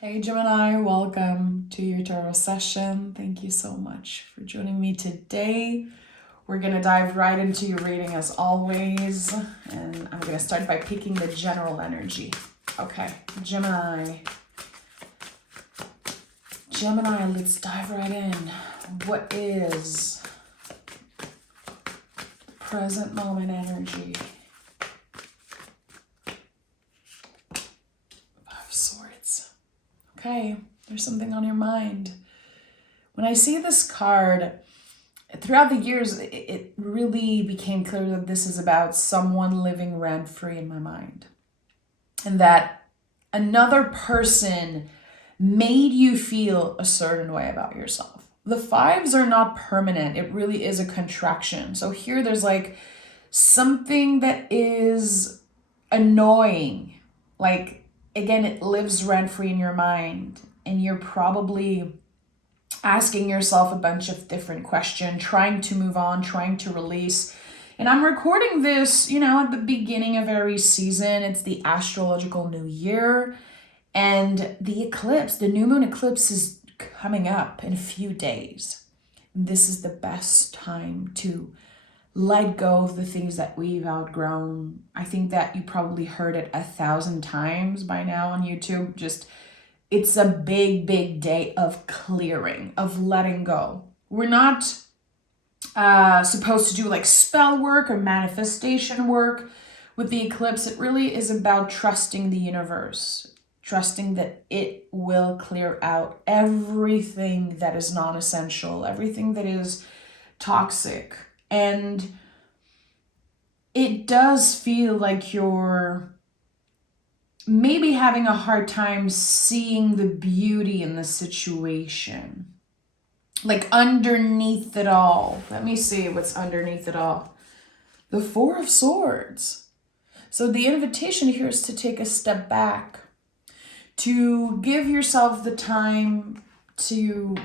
Hey Gemini, welcome to your tarot session. Thank you so much for joining me today. We're going to dive right into your reading as always, and I'm going to start by picking the general energy. Okay, Gemini. Gemini, let's dive right in. What is present moment energy? Five of Swords. Okay, there's something on your mind. When I see this card, throughout the years, it really became clear that this is about someone living rent-free in my mind. And that another person made you feel a certain way about yourself. The fives are not permanent. It really is a contraction. So here there's like something that is annoying. Like, again, it lives rent-free in your mind. And you're probably asking yourself a bunch of different questions, trying to move on, trying to release. And I'm recording this, at the beginning of every season. It's the astrological new year. And the eclipse, the new moon eclipse is coming up in a few days. This is the best time to let go of the things that we've outgrown. I think that you probably heard it 1,000 times by now on YouTube. It's a big, big day of clearing, of letting go. We're not supposed to do like spell work or manifestation work with the eclipse. It really is about trusting the universe, trusting that it will clear out everything that is non-essential, everything that is toxic. And it does feel like you're maybe having a hard time seeing the beauty in the situation. Like underneath it all. Let me see what's underneath it all. The Four of Swords. So the invitation here is to take a step back, to give yourself the time to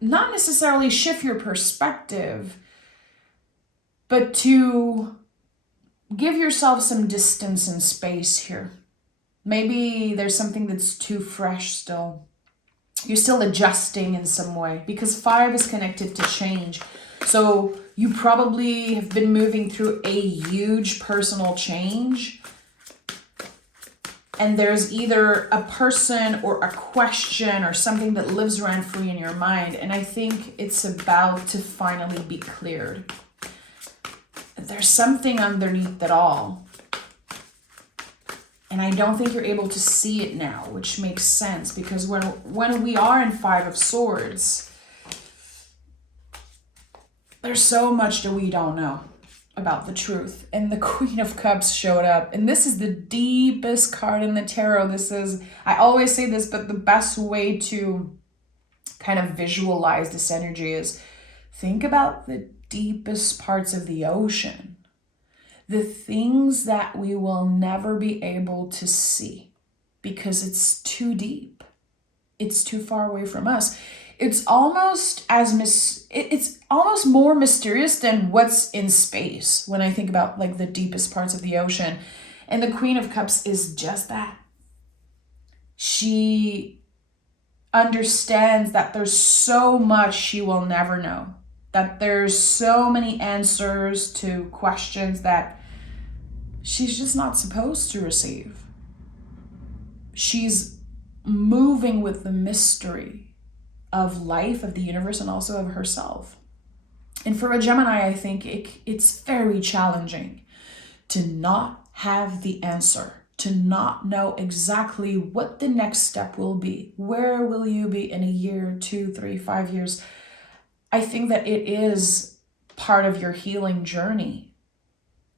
not necessarily shift your perspective, but to give yourself some distance and space here. Maybe there's something that's too fresh still. You're still adjusting in some way, because five is connected to change. So you probably have been moving through a huge personal change. And there's either a person or a question or something that lives rent-free in your mind. And I think it's about to finally be cleared. There's something underneath it all. And I don't think you're able to see it now, which makes sense, because when we are in Five of Swords, there's so much that we don't know about the truth. And the Queen of Cups showed up. And this is the deepest card in the tarot. I always say this, but the best way to kind of visualize this energy is think about the deepest parts of the ocean. The things that we will never be able to see because it's too deep. It's too far away from us. It's almost it's almost more mysterious than what's in space when I think about like the deepest parts of the ocean. And the Queen of Cups is just that. She understands that there's so much she will never know. That there's so many answers to questions that she's just not supposed to receive. She's moving with the mystery of life, of the universe, and also of herself. And for a Gemini, I think it's very challenging to not have the answer, to not know exactly what the next step will be. Where will you be in a year, 2, 3, 5 years? I think that it is part of your healing journey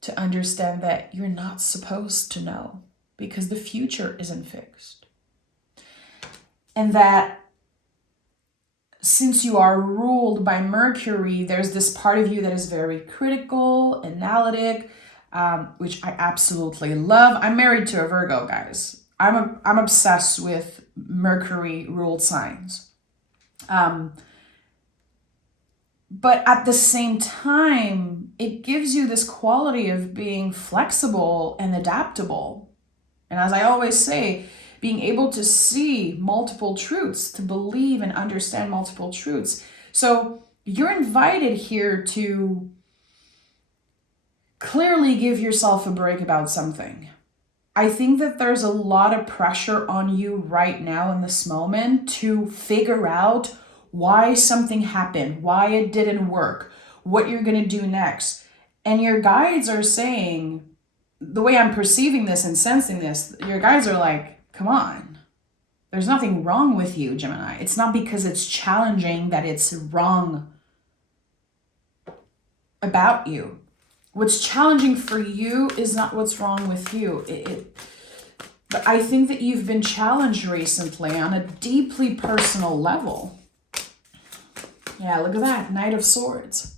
to understand that you're not supposed to know because the future isn't fixed. And that since you are ruled by Mercury, there's this part of you that is very critical, analytic, which I absolutely love. I'm married to a Virgo, guys. I'm obsessed with Mercury ruled signs. But at the same time, it gives you this quality of being flexible and adaptable. And as I always say, being able to see multiple truths, to believe and understand multiple truths. So you're invited here to clearly give yourself a break about something. I think that there's a lot of pressure on you right now in this moment to figure out why something happened, why it didn't work, what you're going to do next. And your guides are saying, the way I'm perceiving this and sensing this, your guides are like, come on. There's nothing wrong with you, Gemini. It's not because it's challenging that it's wrong about you. What's challenging for you is not what's wrong with you. But I think that you've been challenged recently on a deeply personal level. Yeah, look at that. Knight of Swords.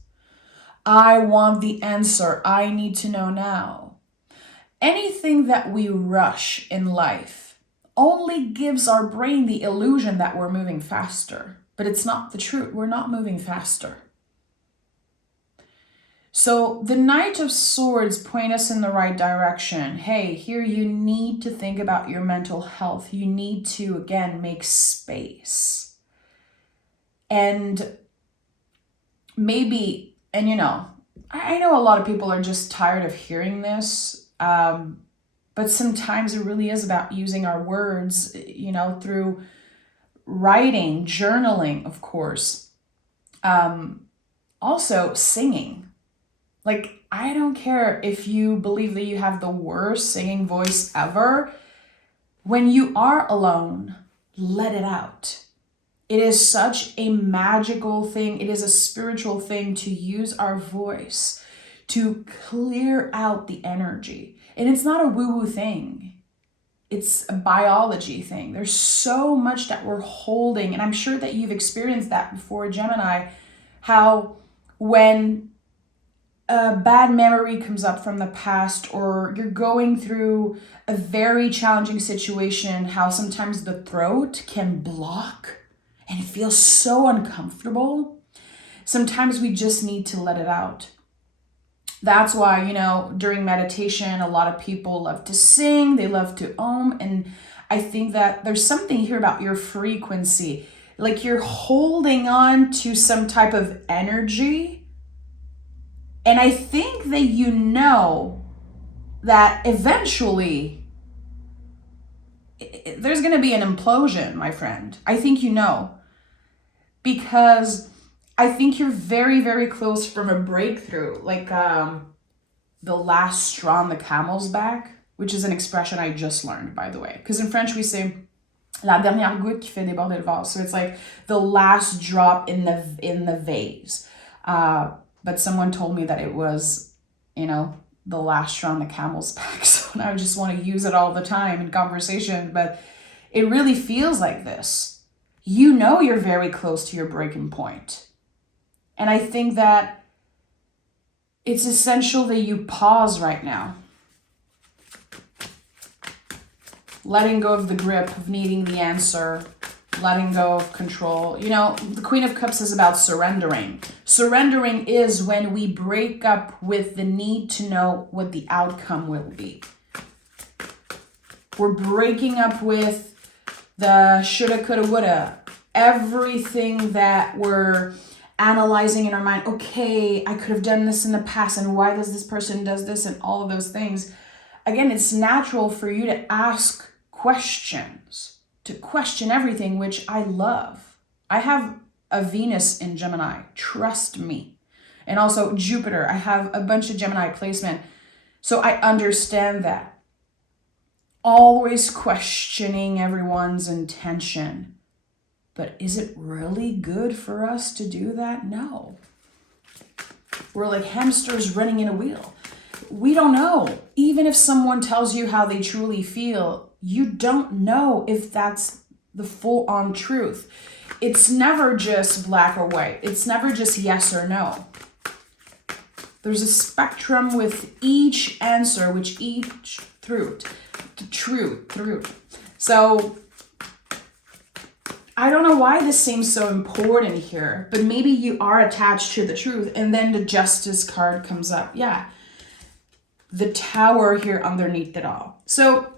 I want the answer. I need to know now. Anything that we rush in life only gives our brain the illusion that we're moving faster. But it's not the truth. We're not moving faster. So the Knight of Swords point us in the right direction. Hey, here you need to think about your mental health. You need to, again, make space. And maybe, and you know, I know a lot of people are just tired of hearing this, but sometimes it really is about using our words, you know, through writing, journaling, of course. Also singing. Like, I don't care if you believe that you have the worst singing voice ever. When you are alone, let it out. It is such a magical thing. It is a spiritual thing to use our voice to clear out the energy. And it's not a woo-woo thing. It's a biology thing. There's so much that we're holding. And I'm sure that you've experienced that before, Gemini, how when a bad memory comes up from the past, or you're going through a very challenging situation, how sometimes the throat can block and it feels so uncomfortable. Sometimes we just need to let it out. That's why, you know, during meditation, a lot of people love to sing, they love to om. And I think that there's something here about your frequency. Like you're holding on to some type of energy. And I think that you know that eventually there's going to be an implosion, my friend. I think you know. Because I think you're very, very close from a breakthrough. Like the last straw on the camel's back, which is an expression I just learned, by the way. Because in French we say la dernière goutte qui fait déborder le vase. So it's like the last drop in the vase. But someone told me that it was, you know, the last straw on the camel's back. So I just want to use it all the time in conversation. But it really feels like this. You know you're very close to your breaking point. And I think that it's essential that you pause right now. Letting go of the grip of needing the answer. Letting go of control. You know, the Queen of Cups is about surrendering. Surrendering is when we break up with the need to know what the outcome will be. We're breaking up with the shoulda, coulda, woulda. Everything that we're analyzing in our mind. Okay, I could have done this in the past, and why does this person does this, and all of those things. Again, it's natural for you to ask questions. To question everything, which I love. I have a Venus in Gemini, trust me. And also Jupiter, I have a bunch of Gemini placement. So I understand that. Always questioning everyone's intention. But is it really good for us to do that? No. We're like hamsters running in a wheel. We don't know. Even if someone tells you how they truly feel, you don't know if that's the full-on truth. It's never just black or white. It's never just yes or no. There's a spectrum with each answer, which each truth. So I don't know why this seems so important here, but maybe you are attached to the truth, and then the Justice card comes up. Yeah. The Tower here underneath it all. So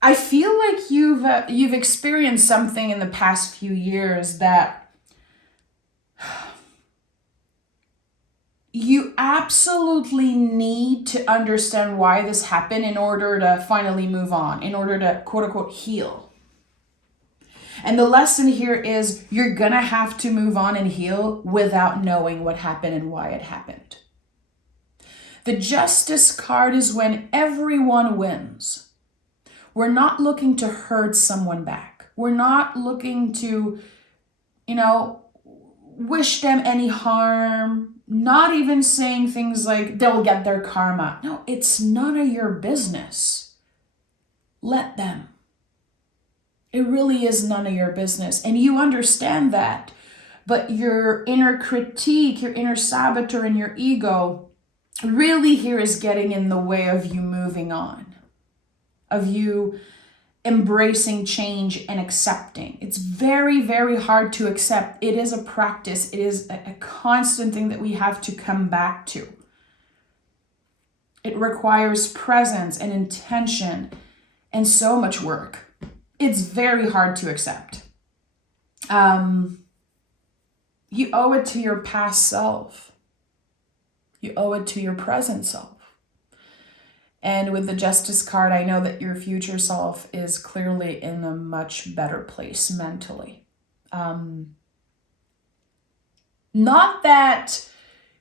I feel like you've experienced something in the past few years that you absolutely need to understand why this happened in order to finally move on, in order to quote unquote heal. And the lesson here is you're gonna have to move on and heal without knowing what happened and why it happened. The Justice card is when everyone wins. We're not looking to hurt someone back. We're not looking to, wish them any harm, not even saying things like they'll get their karma. No, it's none of your business. Let them. It really is none of your business. And you understand that. But your inner critique, your inner saboteur, and your ego really here is getting in the way of you moving on, of you embracing change and accepting. It's very, very hard to accept. It is a practice. It is a constant thing that we have to come back to. It requires presence and intention and so much work. It's very hard to accept. You owe it to your past self. You owe it to your present self. And with the Justice card, I know that your future self is clearly in a much better place mentally. Not that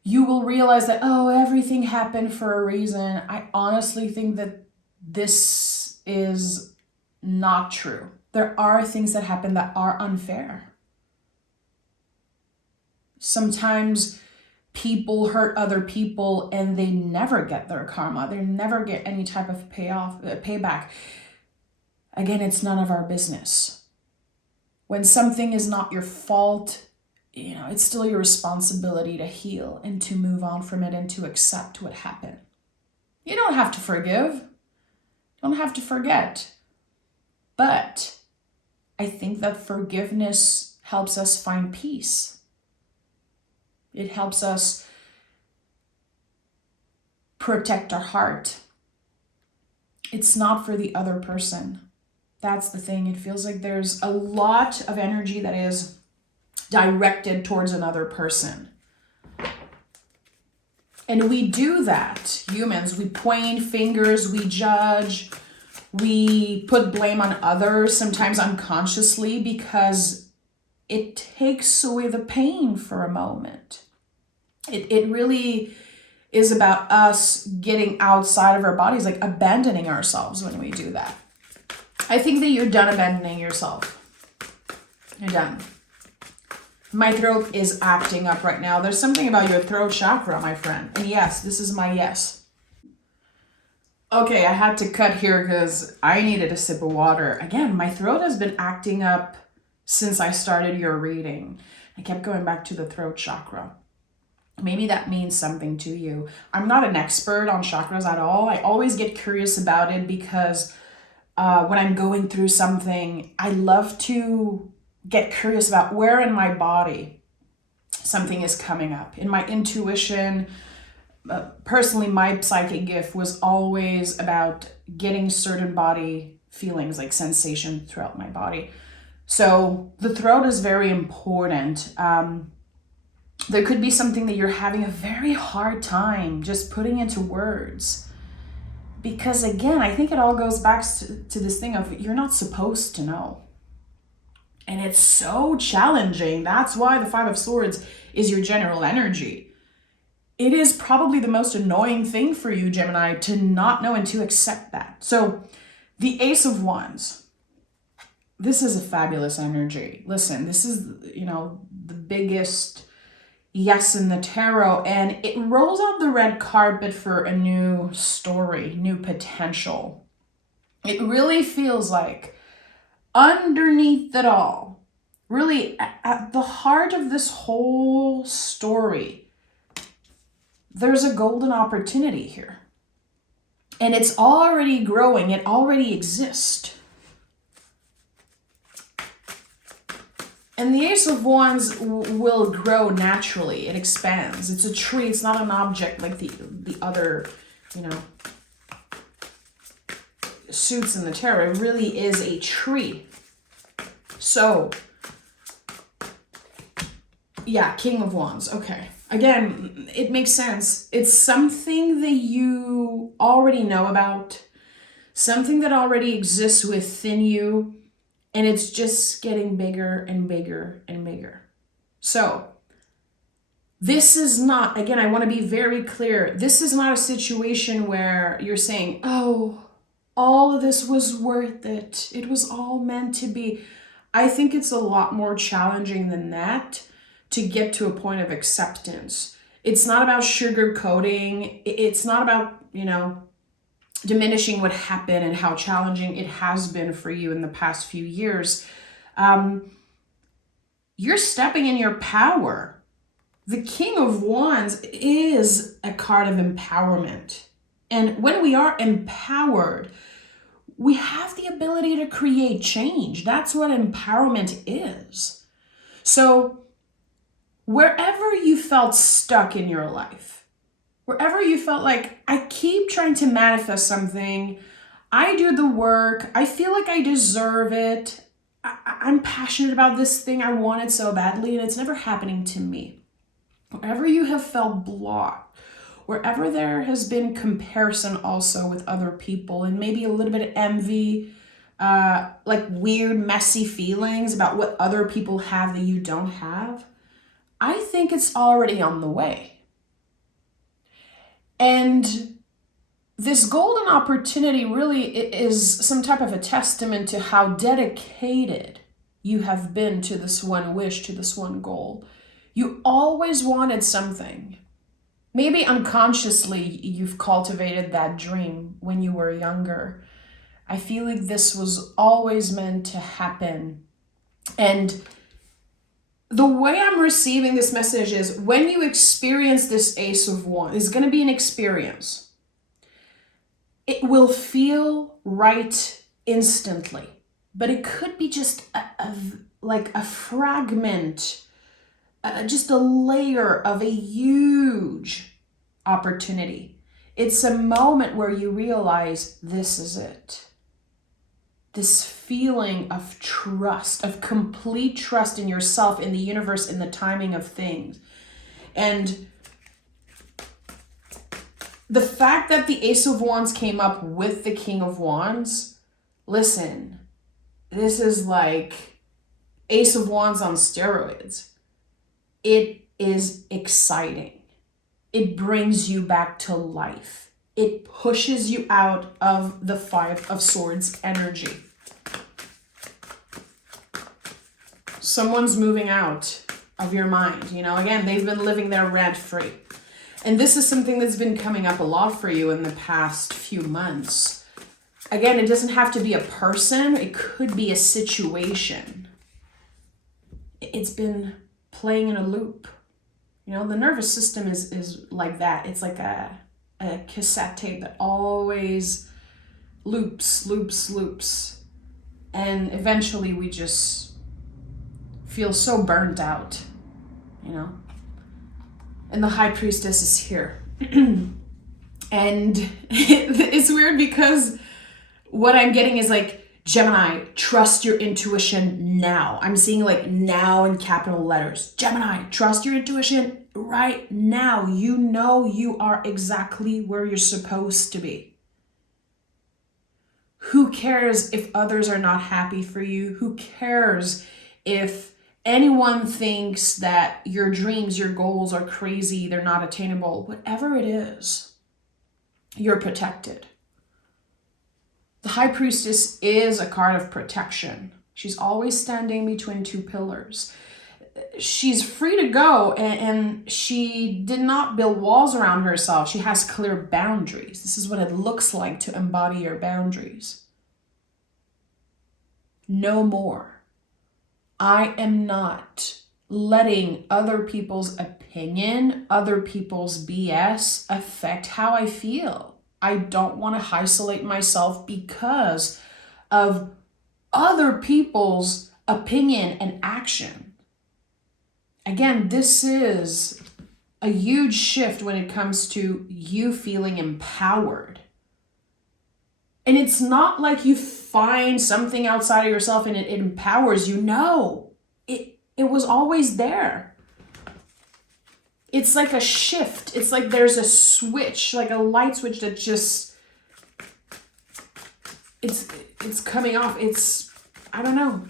you will realize that, everything happened for a reason. I honestly think that this is not true. There are things that happen that are unfair. Sometimes people hurt other people and they never get their karma. They never get any type of payback. Again, it's none of our business. When something is not your fault, it's still your responsibility to heal and to move on from it and to accept what happened. You don't have to forgive. You don't have to forget. But I think that forgiveness helps us find peace. It helps us protect our heart. It's not for the other person. That's the thing. It feels like there's a lot of energy that is directed towards another person. And we do that, humans. We point fingers, we judge, we put blame on others, sometimes unconsciously, because it takes away the pain for a moment. It really is about us getting outside of our bodies, like abandoning ourselves when we do that. I think that you're done abandoning yourself. You're done. My throat is acting up right now. There's something about your throat chakra, my friend. And yes, this is my yes. Okay, I had to cut here because I needed a sip of water. Again, my throat has been acting up since I started your reading. I kept going back to the throat chakra. Maybe that means something to you. I'm not an expert on chakras at all. I always get curious about it because when I'm going through something, I love to get curious about where in my body something is coming up. In my intuition, personally, my psychic gift was always about getting certain body feelings, like sensation throughout my body. So the throat is very important. There could be something that you're having a very hard time just putting into words. Because again, I think it all goes back to this thing of you're not supposed to know. And it's so challenging. That's why the Five of Swords is your general energy. It is probably the most annoying thing for you, Gemini, to not know and to accept that. So the Ace of Wands, this is a fabulous energy. Listen, this is, the biggest yes in the tarot, and it rolls out the red carpet for a new story, new potential. It really feels like underneath it all, really at the heart of this whole story, there's a golden opportunity here. And it's already growing. It already exists. And the Ace of Wands will grow naturally. It expands. It's a tree. It's not an object like the other, suits in the tarot. It really is a tree. So, yeah, King of Wands. Okay. Again, it makes sense. It's something that you already know about, something that already exists within you, and it's just getting bigger and bigger and bigger. So, this is not, again, I want to be very clear. This is not a situation where you're saying, oh, all of this was worth it. It was all meant to be. I think it's a lot more challenging than that to get to a point of acceptance. It's not about sugarcoating. It's not about, diminishing what happened and how challenging it has been for you in the past few years. You're stepping in your power. The King of Wands is a card of empowerment. And when we are empowered, we have the ability to create change. That's what empowerment is. So wherever you felt stuck in your life, wherever you felt like, I keep trying to manifest something, I do the work, I feel like I deserve it, I'm passionate about this thing, I want it so badly, and it's never happening to me. Wherever you have felt blocked, wherever there has been comparison also with other people, and maybe a little bit of envy, like weird, messy feelings about what other people have that you don't have, I think it's already on the way. And this golden opportunity really is some type of a testament to how dedicated you have been to this one wish, to this one goal. You always wanted something. Maybe unconsciously you've cultivated that dream when you were younger. I feel like this was always meant to happen. And the way I'm receiving this message is when you experience this Ace of Wands, it's going to be an experience. It will feel right instantly, but it could be just like a fragment, just a layer of a huge opportunity. It's a moment where you realize this is it. This feeling of trust, of complete trust in yourself, in the universe, in the timing of things. And the fact that the Ace of Wands came up with the King of Wands, listen, this is like Ace of Wands on steroids. It is exciting. It brings you back to life. It pushes you out of the Five of Swords energy. Someone's moving out of your mind. Again, they've been living there rent-free. And this is something that's been coming up a lot for you in the past few months. Again, it doesn't have to be a person. It could be a situation. It's been playing in a loop. The nervous system is like that. It's like a cassette tape that always loops. And eventually we just feel so burnt out, And the High Priestess is here. And it's weird because what I'm getting is like, Gemini, trust your intuition now. I'm seeing like now in capital letters. Gemini, trust your intuition right now. You know you are exactly where you're supposed to be. Who cares if others are not happy for you? Who cares if anyone thinks that your dreams, your goals are crazy, they're not attainable? Whatever it is, you're protected. The High Priestess is a card of protection. She's always standing between two pillars. She's free to go, and she did not build walls around herself. She has clear boundaries. This is what it looks like to embody your boundaries. No more. I am not letting other people's opinion, other people's BS affect how I feel. I don't want to isolate myself because of other people's opinion and action. Again, this is a huge shift when it comes to you feeling empowered. And it's not like you find something outside of yourself and it empowers you. No, it was always there. It's like a shift. It's like there's a switch, like a light switch that just, it's coming off. I don't know.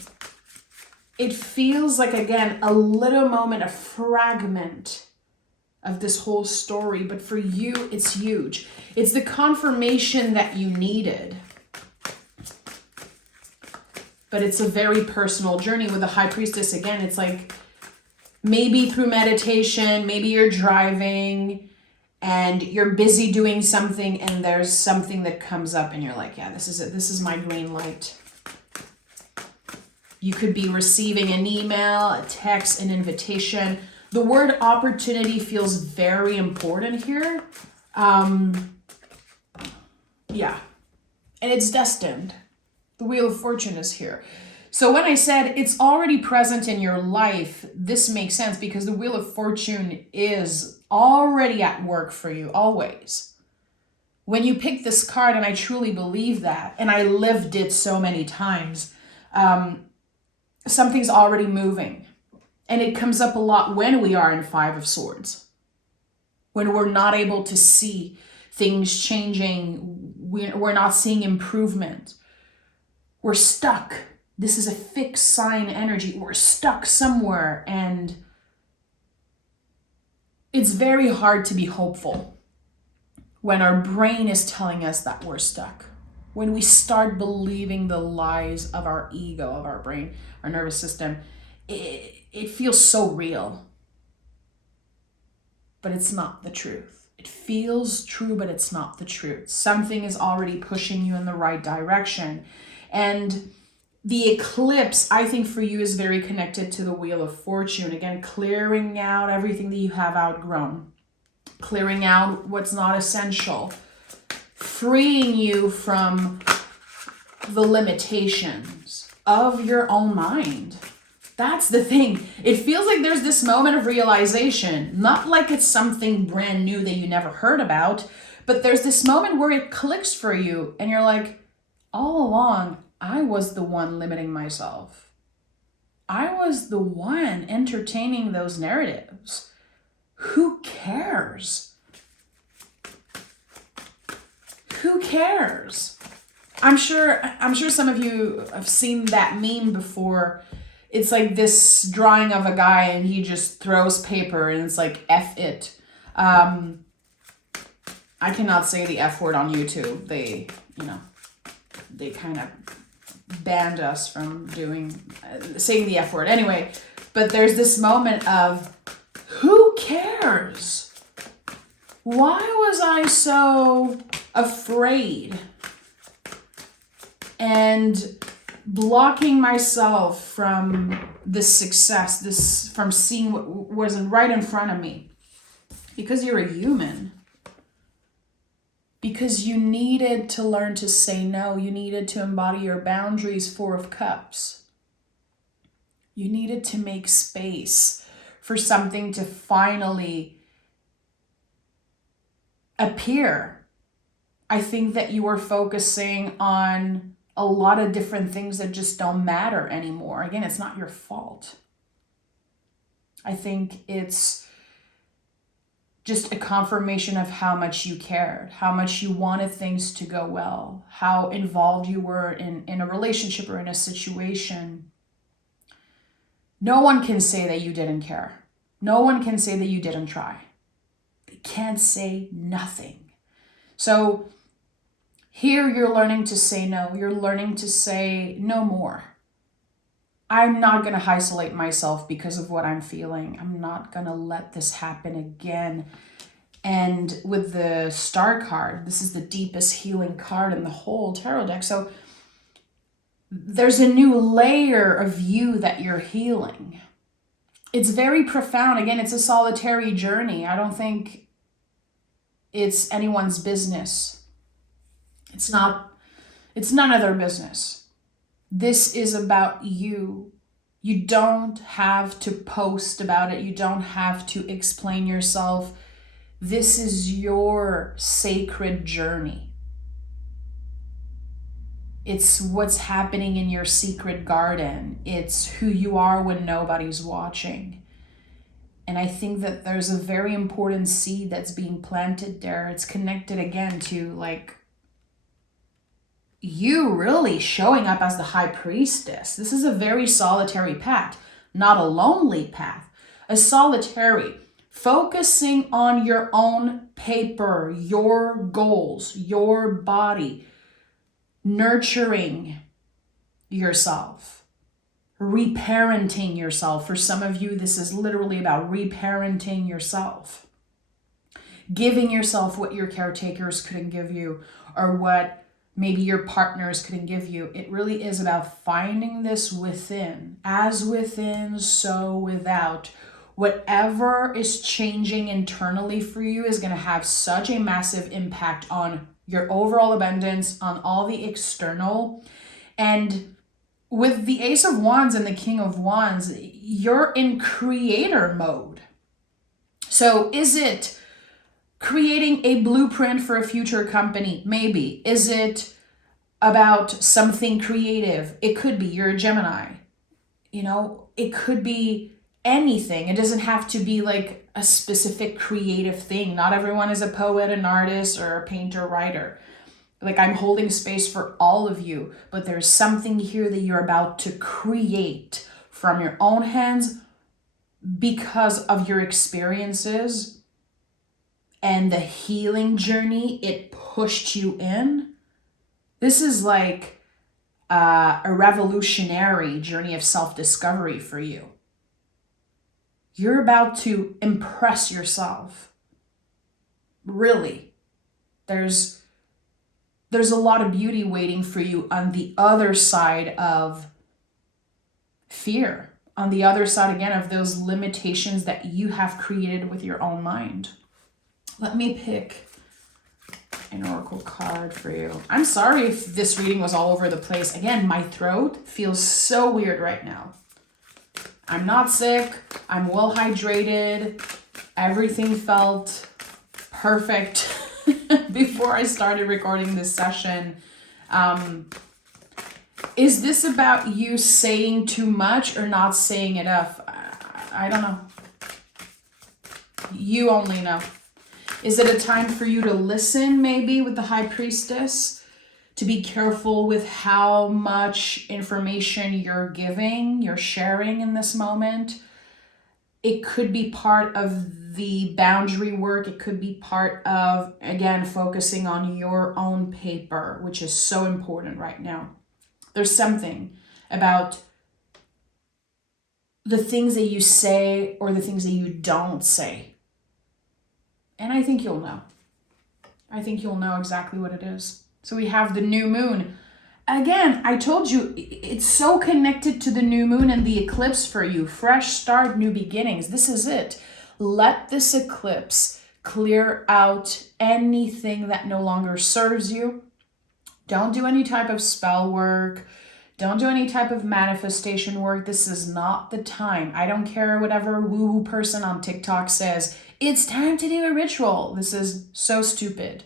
It feels like, again, a little moment, a fragment of this whole story. But for you, it's huge. It's the confirmation that you needed. But it's a very personal journey with the High Priestess. Again, it's like maybe through meditation, maybe you're driving and you're busy doing something and there's something that comes up and you're like, yeah, this is it. This is my green light. You could be receiving an email, a text, an invitation. The word opportunity feels very important here. Yeah. And it's destined. The Wheel of Fortune is here. So when I said it's already present in your life, this makes sense because the Wheel of Fortune is already at work for you, always. When you pick this card, and I truly believe that, and I lived it so many times, something's already moving. And it comes up a lot when we are in Five of Swords. When we're not able to see things changing, we're not seeing improvement. We're stuck. This is a fixed sign energy. We're stuck somewhere, and it's very hard to be hopeful when our brain is telling us that we're stuck. When we start believing the lies of our ego, of our brain, our nervous system, it feels so real. But it's not the truth. It feels true, but it's not the truth. Something is already pushing you in the right direction. And the eclipse, I think for you, is very connected to the Wheel of Fortune. Again, clearing out everything that you have outgrown. Clearing out what's not essential. Freeing you from the limitations of your own mind. That's the thing. It feels like there's this moment of realization, not like it's something brand new that you never heard about, but there's this moment where it clicks for you and you're like, all along, I was the one limiting myself. I was the one entertaining those narratives. Who cares? Who cares? I'm sure some of you have seen that meme before. It's like this drawing of a guy and he just throws paper and it's like F it. I cannot say the F word on YouTube. They kind of banned us from saying the F word. Anyway, but there's this moment of, who cares? Why was I so afraid and blocking myself from this success, from seeing what wasn't right in front of me? Because you're a human. Because you needed to learn to say no. You needed to embody your boundaries. Four of Cups. You needed to make space for something to finally appear. I think that you were focusing on a lot of different things that just don't matter anymore. Again, it's not your fault. I think it's just a confirmation of how much you cared, how much you wanted things to go well, how involved you were in a relationship or in a situation. No one can say that you didn't care. No one can say that you didn't try. They can't say nothing. So here you're learning to say no. You're learning to say no more. I'm not going to isolate myself because of what I'm feeling. I'm not going to let this happen again. And with the Star card, this is the deepest healing card in the whole tarot deck. So there's a new layer of you that you're healing. It's very profound. Again, it's a solitary journey. I don't think it's anyone's business. It's none of their business. This is about you. You don't have to post about it. You don't have to explain yourself. This is your sacred journey. It's what's happening in your secret garden. It's who you are when nobody's watching. And I think that there's a very important seed that's being planted there. It's connected again to like you really showing up as the high priestess. This is a very solitary path, not a lonely path, a solitary, focusing on your own paper, your goals, your body, nurturing yourself, reparenting yourself. For some of you, this is literally about reparenting yourself, giving yourself what your caretakers couldn't give you or what maybe your partners couldn't give you. It really is about finding this within. As within, so without. Whatever is changing internally for you is going to have such a massive impact on your overall abundance, on all the external. And with the Ace of Wands and the King of Wands, you're in creator mode. So is it creating a blueprint for a future company? Maybe. Is it about something creative? It could be. You're a Gemini. You know, it could be anything. It doesn't have to be like a specific creative thing. Not everyone is a poet, an artist, or a painter, writer. Like, I'm holding space for all of you, but there's something here that you're about to create from your own hands because of your experiences and the healing journey it pushed you in. This is like a revolutionary journey of self-discovery for you. You're about to impress yourself. Really. There's a lot of beauty waiting for you on the other side of fear, on the other side, again, of those limitations that you have created with your own mind. Let me pick an oracle card for you. I'm sorry if this reading was all over the place. Again, my throat feels so weird right now. I'm not sick. I'm well hydrated. Everything felt perfect before I started recording this session. Is this about you saying too much or not saying enough? I don't know. You only know. Is it a time for you to listen, maybe, with the High Priestess? To be careful with how much information you're giving, you're sharing in this moment. It could be part of the boundary work. It could be part of, again, focusing on your own paper, which is so important right now. There's something about the things that you say or the things that you don't say. And I think you'll know. I think you'll know exactly what it is. So we have the new moon. Again, I told you, it's so connected to the new moon and the eclipse for you. Fresh start, new beginnings. This is it. Let this eclipse clear out anything that no longer serves you. Don't do any type of spell work. Don't do any type of manifestation work. This is not the time. I don't care whatever woo-woo person on TikTok says, it's time to do a ritual. This is so stupid.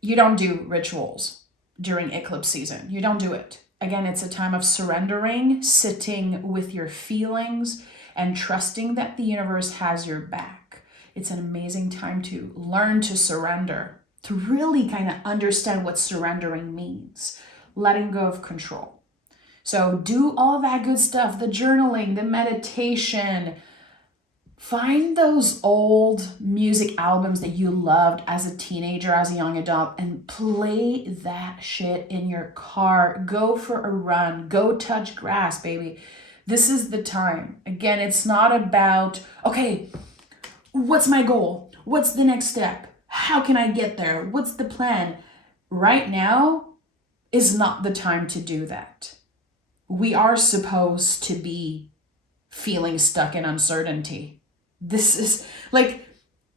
You don't do rituals during eclipse season. You don't do it. Again, it's a time of surrendering, sitting with your feelings, and trusting that the universe has your back. It's an amazing time to learn to surrender, to really kind of understand what surrendering means, letting go of control. So do all that good stuff, the journaling, the meditation. Find those old music albums that you loved as a teenager, as a young adult, and play that shit in your car. Go for a run. Go touch grass, baby. This is the time. Again, it's not about, okay, what's my goal? What's the next step? How can I get there? What's the plan? Right now is not the time to do that. We are supposed to be feeling stuck in uncertainty. This is like,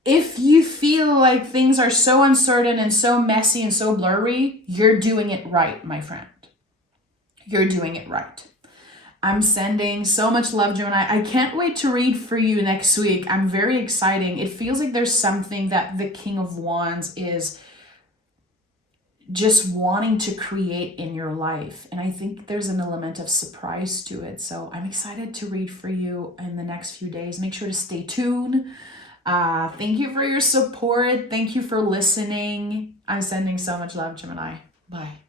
if you feel like things are so uncertain and so messy and so blurry, you're doing it right, my friend. You're doing it right. I'm sending so much love, Gemini. I can't wait to read for you next week. I'm very excited. It feels like there's something that the King of Wands is just wanting to create in your life. And I think there's an element of surprise to it. So I'm excited to read for you in the next few days. Make sure to stay tuned. Thank you for your support. Thank you for listening. I'm sending so much love, Gemini. Bye.